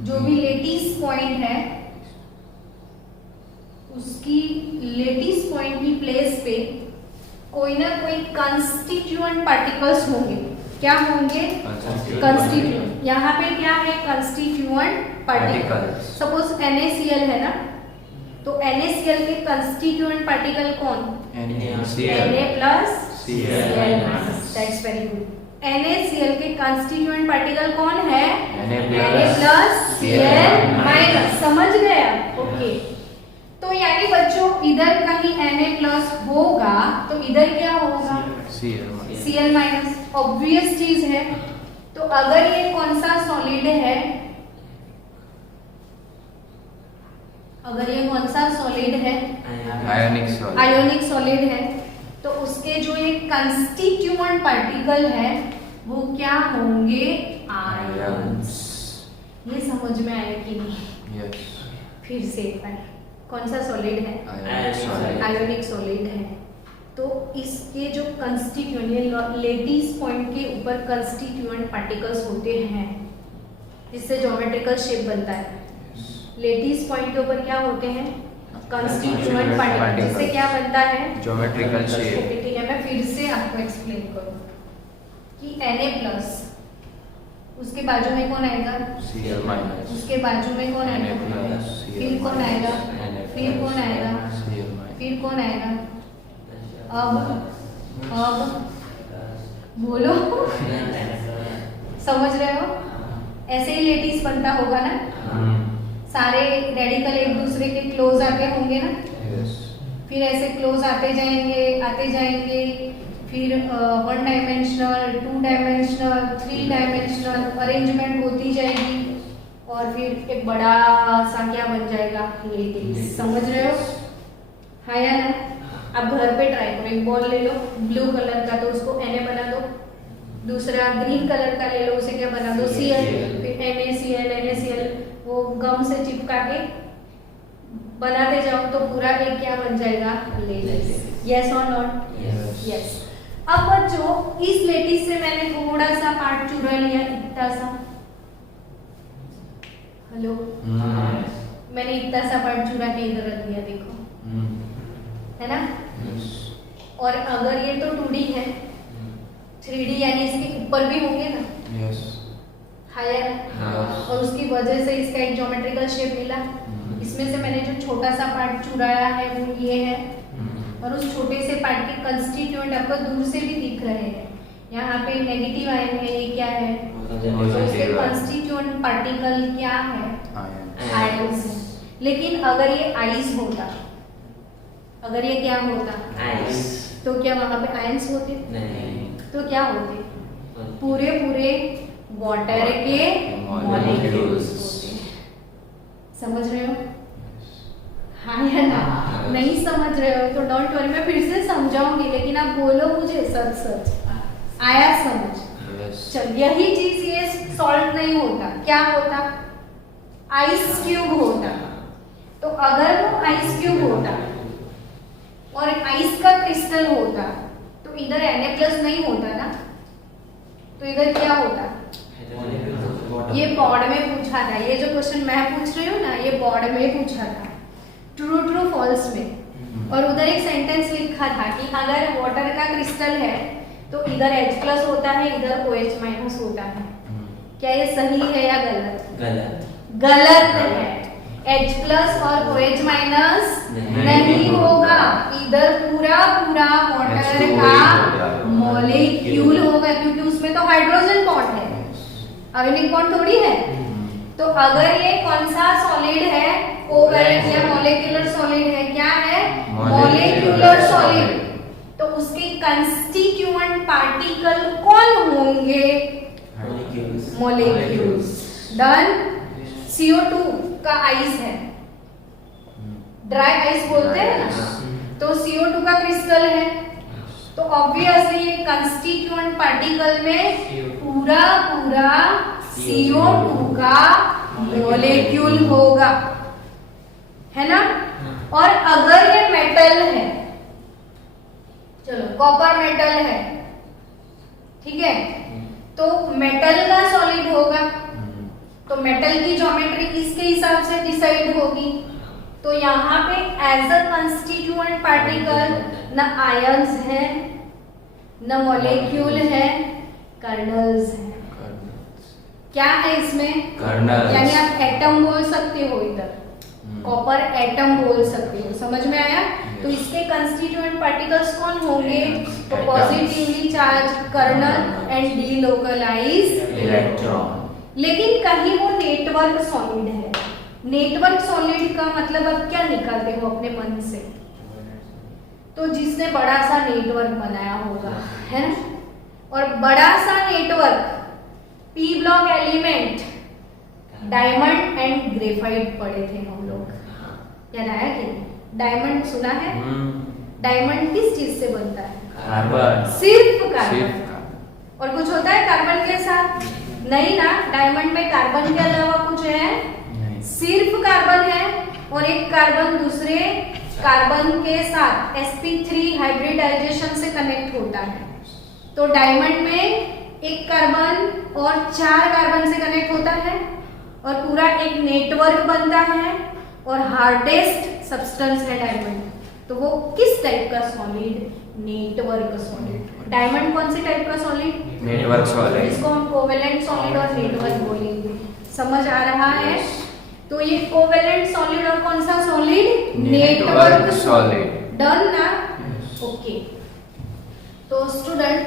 जो भी लेटिस पॉइंट है उसकी लेटिस पॉइंट की प्लेस पे कोई ना कोई कंस्टिट्यूएंट पार्टिकल्स होंगे। क्या होंगे? कंस्टिट्यूएंट। यहाँ पे क्या है? Constituent particle. सपोज NaCl है ना, तो NaCl के कंस्टिट्यूएंट पार्टिकल कौन? Na plus Cl minus. That's very good. NaCl के कंस्टिट्यूएंट पार्टिकल कौन है? Na plus Cl minus. समझ गए आप? ओके। तो यानी बच्चों इधर कहीं Na प्लस होगा तो इधर क्या होगा? Cl minus. ऑब्वियस चीज है। तो अगर ये कौन सा सॉलिड है, अगर ये कौन सा सॉलिड है? आयोनिक सॉलिड है, तो उसके जो ये कंस्टिट्यूएंट पार्टिकल है वो क्या होंगे? आयंस। ये समझ में आया कि नहीं? यस। फिर से एक बार, कौन सा सॉलिड है? आयोनिक सॉलिड है। तो इसके जो कंस्टिट्यूएंट लेटिस पॉइंट के ऊपर कंस्टिट्यूएंट पार्टिकल्स होते हैं, इससे ज्योमेट्रिकल शेप बनता है। लेटिस पॉइंट के ऊपर क्या होते हैं? कंस्टिट्यूएंट पार्टिकल, जिससे क्या बनता है? Geometrical shape. ठीक है, मैं फिर से आपको एक्सप्लेन करूं कि Na प्लस, उसके बाजू में कौन आएगा? Cl minus. उसके बाजू में कौन आएगा? फिर कौन आएगा? फिर कौन आएगा? फिर कौन आएगा? अब बोलो समझ रहे हो? ऐसे ही लेटिस बनता होगा ना, सारे रेडिकल एक दूसरे के क्लोज आके होंगे ना। फिर ऐसे क्लोज आते जाएंगे, फिर 1 डायमेंशनल, 2 डायमेंशनल, 3 डायमेंशनल अरेंजमेंट होती जाएगी और फिर एक बड़ा सा क्या बन जाएगा? लेटिस। समझ रहे हो? हाँ या ना? अब घर पे ट्राई करो। एक बॉल ले लो ब्लू कलर का, तो उसको Na बना दो। दूसरा ग्रीन कलर का ले लो, उसे क्या बना दो? Cl। फिर NaCl वो गम से चिपका के बनाते जाओ तो पूरा एक क्या बन जाएगा? लेटिस। यस और नॉट? यस। अब बच्चों इस लेटिस से मैंने थोड़ा सा पार्ट चुरा लिया, इतना सा। हेलो, मैंने इतना सा पार्ट चुरा के इधर रख दिया, देखो है ना। और अगर ये तो 2D है, 3D यानी इसके ऊपर भी होंगे ना, हायर, और उसकी वजह से इसका एक ज्योमेट्रिकल शेप मिला। इसमें से मैंने जो छोटा सा पार्ट चुराया है वो ये है, और उस छोटे से पार्ट के कंस्टिट्यूएंट आपको दूर से भी दिख रहे हैं। यहाँ पे नेगेटिव आयन है, ये क्या है, तो इसके कंस्टिट्यूएंट पार्टिकल क्या है, आयंस है। लेकिन अगर ये आइस होता, अगर ये क्या होता, आइस, तो क्या वहां पे आयंस होते? नहीं, तो क्या होते? पूरे पूरे वाटर के मॉलिक्यूल्स होते। समझ रहे हो? हाँ या ना? नहीं समझ रहे हो तो डोंट वरी, मैं फिर से समझाऊंगी, लेकिन आप बोलो मुझे सच सच आया समझ। चल, यही चीज ये सॉल्ट नहीं होता, क्या होता, आइस क्यूब होता। तो अगर वो आइस क्यूब होता और आइस का क्रिस्टल होता तो इधर Na+ नहीं होता ना, तो इधर क्या होता? ये बोर्ड में पूछा था, ये जो क्वेश्चन मैं पूछ रही हूँ ना, ये बोर्ड में पूछा था, ट्रू ट्रू फॉल्स में। और उधर एक सेंटेंस लिखा था कि अगर वाटर का क्रिस्टल है तो इधर H+ होता है, इधर OH- होता है। क्या ये सही है या गलत? गलत, गलत है। H+ और OH- नहीं होगा, इधर पूरा पूरा वाटर का मॉलिक्यूल होगा, क्योंकि उसमें तो हाइड्रोजन बॉन्ड है, आयोनिक बॉन्ड थोड़ी है। तो अगर ये कौन सा सॉलिड है, कोवैलेंट या मॉलिक्यूलर सॉलिड है, क्या है, मॉलिक्यूलर सॉलिड, तो उसके कंस्टिट्यूएंट पार्टिकल कौन होंगे, मॉलिक्यूल्स। डन। CO2 का आइस है, ड्राई आइस बोलते हैं ना, तो CO2 का क्रिस्टल है, तो ऑब्वियसली ये कंस्टिट्यूएंट पार्टिकल में पूरा पूरा CO2 का मॉलिक्यूल होगा, है ना। और अगर ये मेटल है, चलो कॉपर मेटल है, ठीक है, तो मेटल का सॉलिड होगा, तो मेटल की ज्योमेट्री इसके हिसाब से डिसाइड होगी। तो यहाँ पे एज अ कंस्टिट्यूएंट पार्टिकल न आयंस है, न मॉलिक्यूल है, कर्नल्स है। क्या है इसमें? कर्नल्स। यानी आप एटम बोल सकते हो, इधर कॉपर एटम बोल सकते हो, समझ में आया। तो इसके कंस्टिट्यूएंट पार्टिकल्स कौन होंगे, तो positively charge kernel and delocalized electron. लेकिन कहीं वो नेटवर्क सॉलिड है। नेटवर्क सॉलिड का मतलब आप क्या निकालते हो अपने मन से, तो जिसने बड़ा सा नेटवर्क बनाया होगा, है ना। और बड़ा सा network P block element, diamond and graphite पढ़े थे हम लोग, याद आया कि डायमंड सुना है? डायमंड किस चीज से बनता है? कार्बन। सिर्फ कार्बन। और कुछ होता है कार्बन के साथ? नहीं ना, डायमंड में कार्बन के अलावा कुछ है? सिर्फ कार्बन है, और एक कार्बन दूसरे कार्बन के साथ sp3 हाइब्रिडाइजेशन से कनेक्ट होता है। तो डायमंड में एक कार्बन और 4 कार्बन से कनेक्ट होता है, और पूरा एक नेटवर्क बनता है, और हार्डेस्ट सब्सटेंस है डायमंड। तो वो किस टाइप का सॉलिड? Network solid. डायमंड कौन से टाइप का सॉलिड? Network solid. इसको हम कोवेलेंट सॉलिड और नेटवर्क बोलेंगे। समझ आ रहा है? तो ये कोवेलेंट सॉलिड और कौन सा सॉलिड? Network solid. डन ना? ओके। तो स्टूडेंट,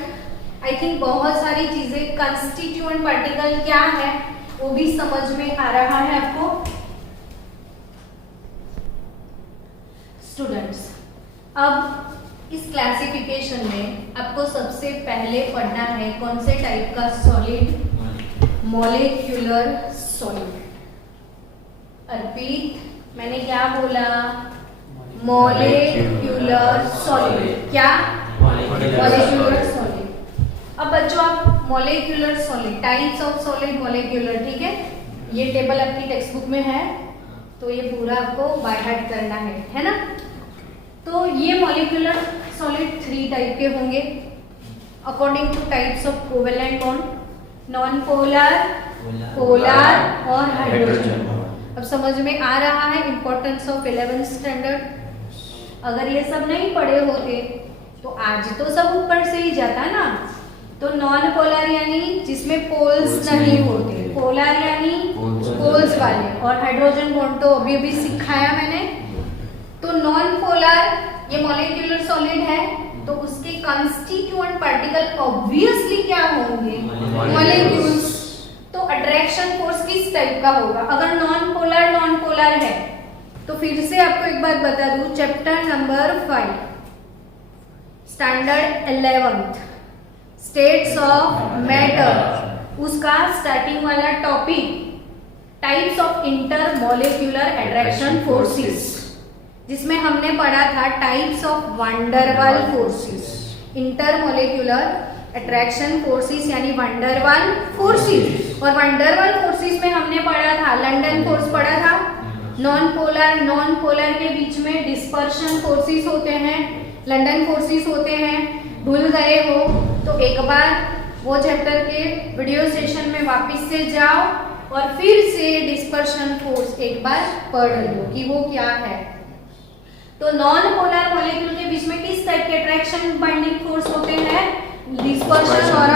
आई थिंक बहुत सारी चीजें, कंस्टिट्यूएंट पार्टिकल क्या है वो भी समझ में आ रहा है आपको। स्टूडेंट्स, अब इस क्लासिफिकेशन में आपको सबसे पहले पढ़ना है कौन से टाइप का सॉलिड? Molecular solid. रिपीट, मैंने क्या बोला? Molecular solid. क्या? Molecular solid. अब बच्चों, आप molecular solid, types of solid molecular, ठीक है, ये टेबल आपकी टेक्स्ट बुक में है, तो ये पूरा आपको बाय हार्ट करना है ना। तो ये मॉलिक्यूलर सॉलिड 3 टाइप के होंगे according two types of covalent bond, non polar, polar और हाइड्रोजन। अब समझ में आ रहा है इंपॉर्टेंस ऑफ 11th स्टैंडर्ड? अगर ये सब नहीं पढ़े होते तो आज तो सब ऊपर से ही जाता ना। तो नॉन पोलर यानी जिसमें पोल्स नहीं होते, पोलर यानी पोल्स वाले, और हाइड्रोजन बॉन्ड तो अभी अभी सिखाया मैंने। तो नॉन पोलर ये मॉलिक्यूलर सॉलिड है, तो उसके कंस्टिट्यूएंट पार्टिकल ऑब्वियसली क्या होंगे, मॉलिक्यूल्स। तो अट्रैक्शन फोर्स किस टाइप का होगा अगर नॉन पोलर है। तो फिर से आपको एक बात बता दूं, chapter number 5 standard 11th states of matter, उसका स्टार्टिंग वाला topic types of intermolecular attraction forces, जिसमें हमने पढ़ा था टाइप्स ऑफ वैन डर वाल फोर्सेस। इंटरमॉलिक्यूलर अट्रैक्शन फोर्सेस यानी वैन डर वाल फोर्सेस, और वैन डर वाल फोर्सेस में हमने पढ़ा था लंडन फोर्स पढ़ा था। नॉन पोलर के बीच में डिस्पर्शन फोर्सेस होते हैं, लंडन फोर्सेस होते हैं। भूल गए हो तो एक बार वो चैप्टर के वीडियो सेशन में वापस से जाओ और फिर से डिस्पर्शन फोर्स एक बार पढ़ लो कि वो क्या है। तो नॉन पोलर मॉलिक्यूल के बीच में किस टाइप के अट्रैक्शन बाइंडिंग फोर्स होते हैं, डिस्पर्शन और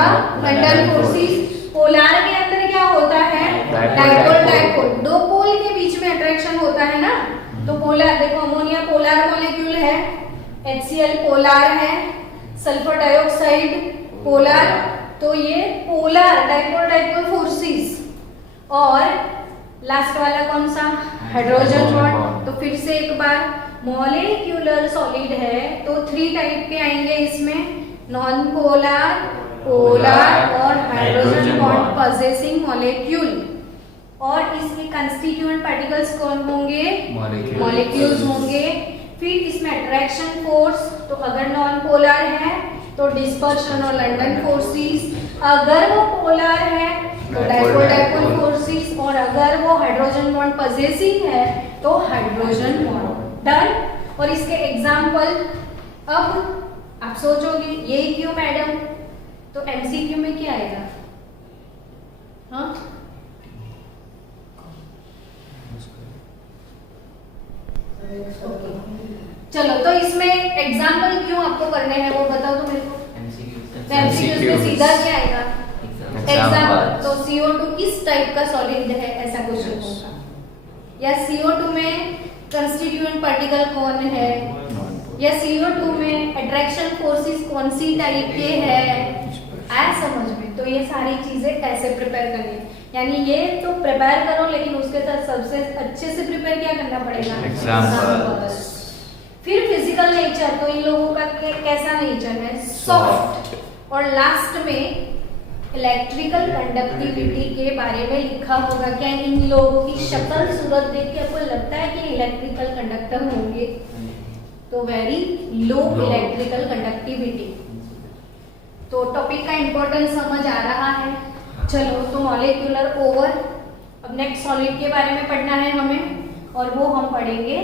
लंडन फोर्सेस। पोलर के अंदर क्या होता है, डाइपोल, दो पोल के बीच में अट्रैक्शन होता है ना। तो पोलर देखो, अमोनिया पोलर मॉलिक्यूल है, HCl पोलर है, सल्फर डाइऑक्साइड पोलर। तो ये पोलर डाइपोल फोर्सेस। और लास्ट वाला कौन सा, हाइड्रोजन बॉन्ड। तो फिर से एक बार, मॉलिक्यूलर सॉलिड है तो 3 टाइप के आएंगे इसमें, नॉन पोलर, पोलर और हाइड्रोजन बॉन्ड पॉजेसिंग मॉलिक्यूल। और इसके कंस्टिट्यूएंट पार्टिकल्स कौन होंगे, मॉलिक्यूल्स होंगे। फिर इसमें अट्रैक्शन फोर्स, तो अगर नॉन पोलर है तो डिस्पर्शन और लंडन फोर्सेस, अगर वो पोलर है तो डाइपोल फोर्सेस, और अगर वो हाइड्रोजन बॉन्ड पॉजेसिंग है तो हाइड्रोजन बॉन्ड। डन। और इसके एग्जाम्पल, अब आप सोचोगे ये क्यों मैडम, तो MCQ में क्या आएगा, हाँ चलो, तो इसमें एग्जाम्पल क्यों आपको करने हैं वो बताओ तो मेरे को। MCQ में सीधा क्या आएगा, एग्जाम्पल। तो CO2 किस टाइप का सॉलिड है ऐसा क्वेश्चन होगा, या CO2 में कंस्टिट्यूएंट पार्टिकल कौन है, या CO2 में अट्रैक्शन फोर्सेस कौन सी टाइप के हैं, ऐसा समझ में। तो ये सारी चीजें ऐसे प्रिपेयर करनी, यानी ये तो प्रिपेयर करो, लेकिन उसके साथ सबसे अच्छे से प्रिपेयर क्या करना पड़ेगा, एग्जाम्पल्स। फिर फिजिकल नेचर, तो इन लोगों का कैसा नेचर है, सॉफ्ट। और लास्ट में इलेक्ट्रिकल कंडक्टिविटी के बारे में लिखा होगा। क्या इन लोगों की शक्ल सूरत देख के आपको लगता है कि इलेक्ट्रिकल कंडक्टर होंगे, तो वेरी लो इलेक्ट्रिकल कंडक्टिविटी। तो टॉपिक का इंपॉर्टेंस समझ आ रहा है। चलो, तो मॉलिक्यूलर ओवर। अब नेक्स्ट सॉलिड के बारे में पढ़ना है हमें, और वो हम पढ़ेंगे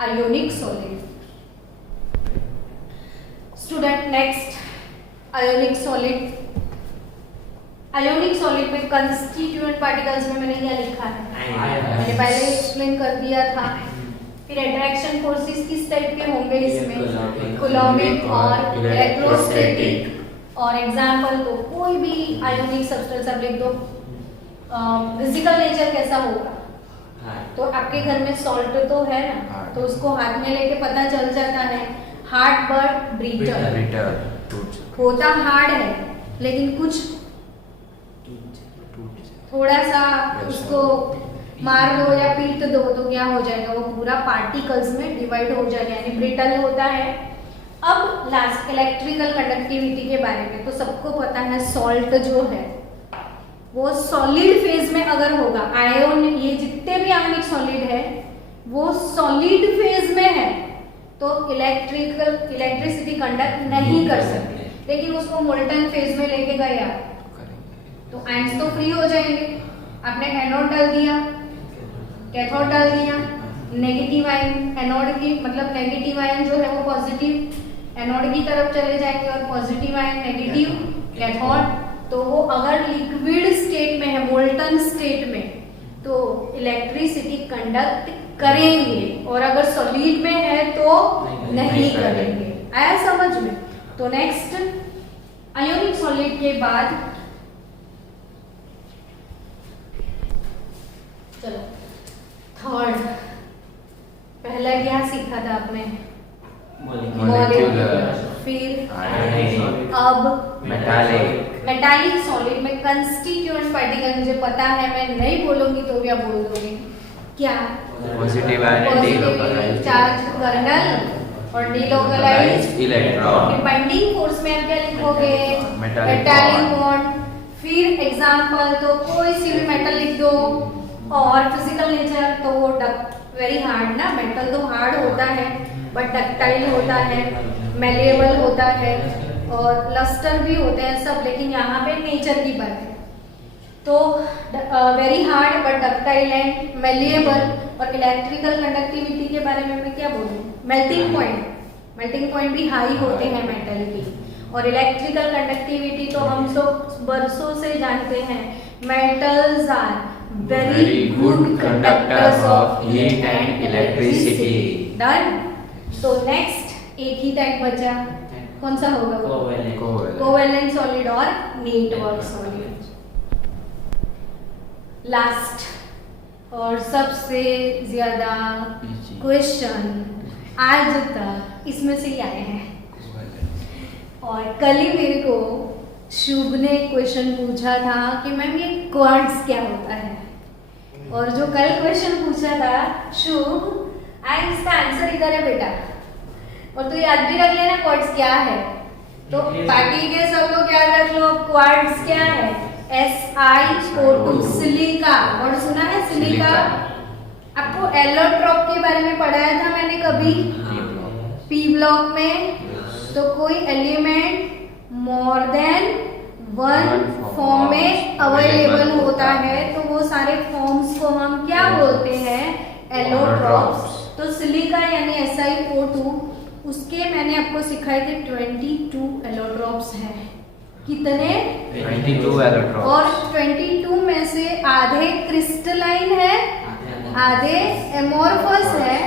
ionic solid. Student, next ionic solid. Ionic solid में कंस्टिट्यूएंट पार्टिकल्स में मैंने क्या लिखा है, मैंने पहले एक्सप्लेन कर दिया था। फिर अट्रैक्शन फोर्सेस किस टाइप के होंगे इसमें, कूलॉम्बिक और इलेक्ट्रोस्टैटिक। और एग्जाम्पल तो कोई भी आयोनिक सब्सटेंस आप लिख दो। फिजिकल नेचर कैसा होगा, तो आपके घर में सॉल्ट तो है ना, तो उसको हाथ में लेके पता चल जाता है, हार्ड बट ब्रिटल होता, हार्ड है लेकिन कुछ थोड़ा सा उसको मार दो या पीट दो तो क्या हो जाएगा, वो पूरा पार्टिकल्स में डिवाइड हो जाएगा, यानी ब्रिटल होता है। अब लास्ट इलेक्ट्रिकल कंडक्टिविटी के बारे में, तो सबको पता है सॉल्ट जो है वो सॉलिड फेज में अगर होगा, आयोन ये जितने भी आयोनिक सॉलिड है वो सॉलिड फेज में है तो इलेक्ट्रिसिटी कंडक्ट नहीं कर सकते। लेकिन उसको मोल्टन फेज में लेके गया तो आयंस तो फ्री हो जाएंगे। आपने एनोड डाल दिया, कैथोड डाल दिया, नेगेटिव आयन एनोड की मतलब नेगेटिव आयन जो है वो पॉजिटिव एनोड की तरफ चले जाएंगे और पॉजिटिव आयन नेगेटिव कैथोड। तो वो अगर लिक्विड स्टेट में है, मोल्टन स्टेट में, तो इलेक्ट्रिसिटी कंडक्ट करेंगे, और अगर सॉलिड में है तो नहीं करेंगे। आया समझ में? तो नेक्स्ट आयोनिक सॉलिड के बाद चलो थर्ड, पहला क्या सीखा था आपने? Molecular, फिर ionic, अब metallic, मेटालिक सॉलिड में कंस्टिट्यूएंट पार्टिकल मुझे पता है, मैं नहीं बोलूंगी तो भी आप बोल दोगे क्या? positive and delocalized, charge kernel और डिलोकलाइज्ड इलेक्ट्रॉन, फिर बाइंडिंग फोर्स में आप क्या लिखोगे? Metallic metallic bond. फिर एग्जांपल तो कोई सी भी मेटल लिख दो, और फिजिकल नेचर तो वो वेरी हार्ड ना, मेटल तो हार्ड होता है बट डक्टाइल होता है, मेलेबल होता है और लस्टर भी होते हैं सब, लेकिन यहाँ पे नेचर की बात है। तो very hard but ductile and malleable. और इलेक्ट्रिकल कंडक्टिविटी के बारे में मैं क्या बोलूँ? मेल्टिंग पॉइंट भी हाई होते हैं मेटल की। और इलेक्ट्रिकल कंडक्टिविटी तो हम सब बरसों से जानते हैं, metals are very good conductors of heat and electricity. Done. तो नेक्स्ट एक ही टाइप बचा, कौन सा होगा वो? कोवेलेंट सॉलिड और नेटवर्क सॉलिड। लास्ट और सबसे ज्यादा क्वेश्चन आज तक इसमें से ही आए हैं, और कल ही मेरे को शुभ ने क्वेश्चन पूछा था कि मैम ये क्वार्ट्ज क्या होता है, और जो कल क्वेश्चन पूछा था शुभ, आज इसका आंसर इधर है बेटा, और तो याद भी रख लेना क्वार्ट्ज क्या है। तो बाकी के सब लोग याद रख लो क्वार्ट्ज क्या है, SiO2 सिलिका। और सुना है सिलिका? आपको एलोट्रॉप के बारे में पढ़ाया था मैंने कभी P ब्लॉक में। तो कोई element more than one form में अवेलेबल होता है तो वो सारे फॉर्म्स को हम क्या बोलते हैं? एलोट्रॉप्स। तो सिलिका यानी SiO2, उसके मैंने आपको सिखाए थे 22 एलोट्रॉप्स हैं। कितने? 22 एलोट्रॉप्स। और 22 में से आधे क्रिस्टलाइन है, आधे एमोर्फस है।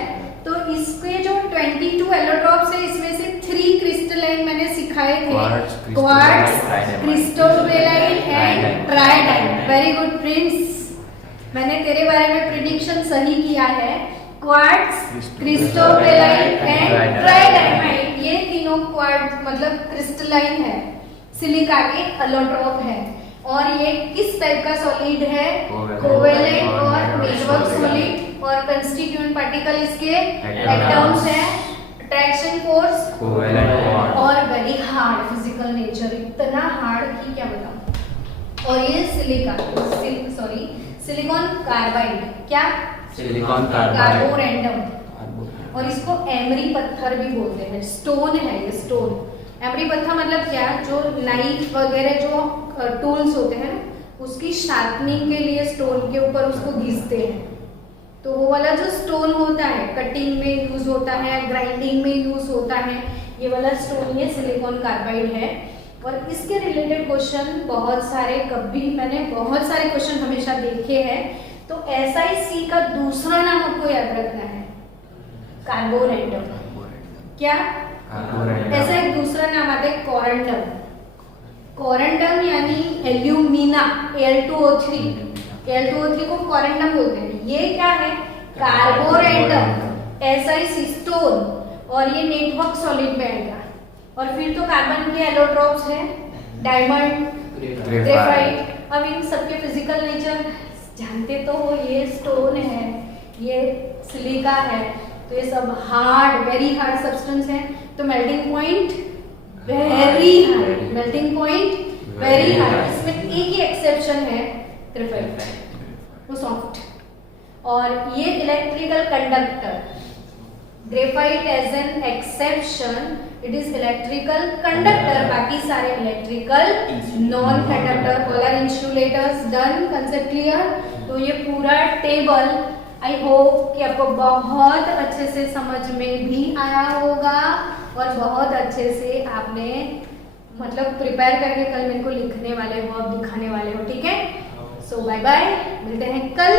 तो इसके जो 22 एलोट्रॉप्स है इसमें से 3 क्रिस्टलाइन मैंने सिखाए थे, quartz, cristobalite and tridymite. Very good Prince, मैंने तेरे बारे में प्रिडिक्शन सही किया है। क्वार्ट्ज, क्रिस्टोबेलाइन एंड ट्राइडाइन, ये तीनों क्वार्ट्ज मतलब क्रिस्टलाइन है, सिलिका के एलोट्रॉप है। और ये किस टाइप का सॉलिड है? कोवेलेंट और नेटवर्क सॉलिड। और कंस्टिट्यूएंट पार्टिकल इसके एटम्स हैं, अट्रैक्शन फोर्स कोवेलेंट और वेरी हार्ड फिजिकल नेचर, इतना हार्ड कि क्या बताऊं। और ये सिलिकॉन कार्बाइड, क्या? Silicon carbide, Carborundum. और इसको एमरी पत्थर भी बोलते हैं, स्टोन है ये, स्टोन। एमरी पत्थर मतलब क्या? जो नाइफ वगैरह जो टूल्स होते हैं उसकी शार्पनिंग के लिए स्टोन के ऊपर उसको घिसते हैं, तो वो वाला जो स्टोन होता है कटिंग में यूज होता है, ग्राइंडिंग में यूज होता है, ये वाला स्टोन ये सिलिकॉन कार्बाइड है। और इसके रिलेटेड क्वेश्चन बहुत सारे, कभी मैंने बहुत सारे क्वेश्चन हमेशा देखे हैं। तो SiC का दूसरा नाम आपको याद रखना है, कार्बोरेंडम। क्या? ऐसा एक दूसरा नाम आता है कोरेंडम। कोरेंडम यानी एल्यूमिना, Al2O3 को कोरेंडम बोलते हैं। ये क्या है? कार्बोरेंडम, SiC स्टोन, और ये नेटवर्क सॉलिड में आएगा। और फिर तो कार्बन के एलोट्रॉप्स है, डायमंड, ग्रेफाइट। अब इन सबके फिजिकल नेचर जानते तो हो, ये स्टोन है, ये सिलिका है, तो ये सब हार्ड, वेरी हार्ड सब्सटेंस है। तो melting point very hard, melting point very hard. इसमें एक ही एक्सेप्शन है, ग्रेफाइट, वो सॉफ्ट। और ये electrical conductor, graphite as an exception, it is electrical conductor, बाकी सारे electrical non conductor. All are insulators. Done, concept clear. तो ये पूरा टेबल आई होप कि आपको बहुत अच्छे से समझ में भी आया होगा, और बहुत अच्छे से आपने मतलब प्रिपेयर करके कल मेरे को लिखने वाले हो, अब दिखाने वाले हो, ठीक है। सो बाय बाय, मिलते हैं कल।